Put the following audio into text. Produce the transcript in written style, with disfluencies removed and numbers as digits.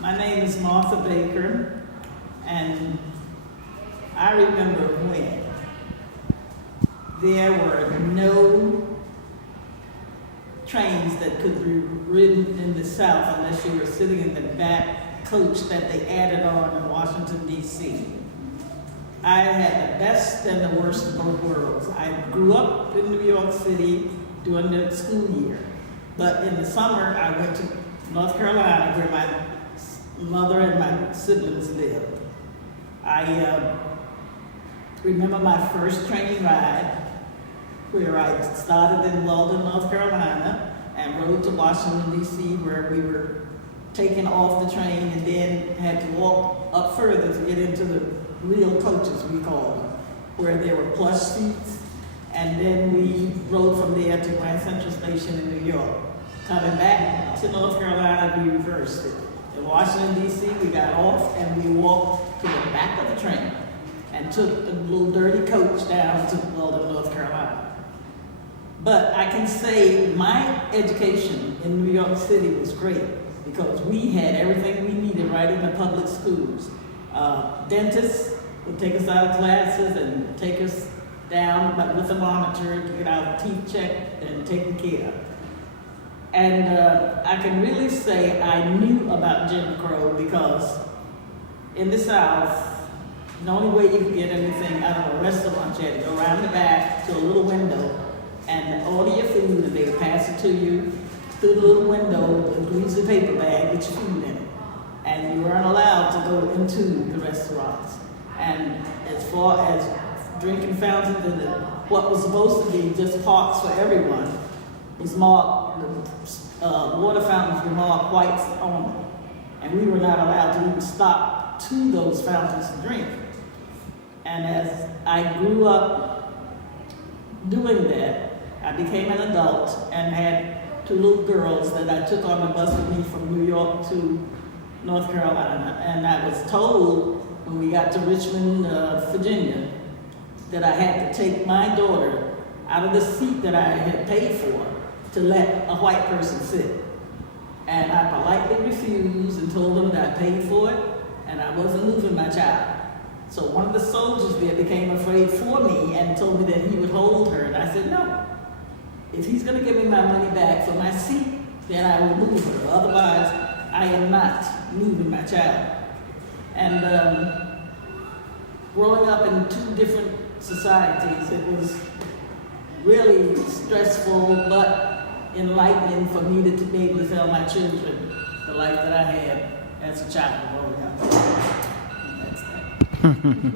My name is Martha Baker, and I remember when there were no trains that could be ridden in the South unless you were sitting in the back coach that they added on in Washington, D.C. I had the best and the worst of both worlds. I grew up in New York City during the school year, but in the summer I went to North Carolina where my mother and my siblings lived. I remember my first train ride where I started in Walden, North Carolina, and rode to Washington, D.C., where we were taken off the train and then had to walk up further to get into the real coaches, we call them, where there were plush seats, and then we rode from there to Grand Central Station in New York. Coming back to North Carolina, we reversed it. In Washington, D.C., we got off and we walked to the back of the train and took the little dirty coach down to Walden, North Carolina. But I can say my education in New York City was great because we had everything we needed right in the public schools. Dentists would take us out of classes and take us down with a monitor to get our teeth checked and taken care of. And I can really say I knew about Jim Crow because in the South, the only way you could get anything out of a restaurant, you had to go around the back to a little window and order your food, and they would pass it to you through the little window with a greasy paper bag with your food in it. And you weren't allowed to go into the restaurants. And as far as drinking fountains and what was supposed to be just parks for everyone was marked, water fountains were marked whites only. And we were not allowed to even stop to those fountains to drink. And as I grew up doing that, I became an adult and had two little girls that I took on the bus with me from New York to North Carolina. And I was told when we got to Richmond, Virginia, that I had to take my daughter out of the seat that I had paid for to let a white person sit. And I politely refused and told them that I paid for it and I wasn't moving my child. So one of the soldiers there became afraid for me and told me that he would hold her. And I said, no. If he's gonna give me my money back for my seat, then I will move her. Otherwise, I am not moving my child. And growing up in two different societies, it was really stressful but enlightening for me to be able to tell my children the life that I had as a child growing up. And that's that.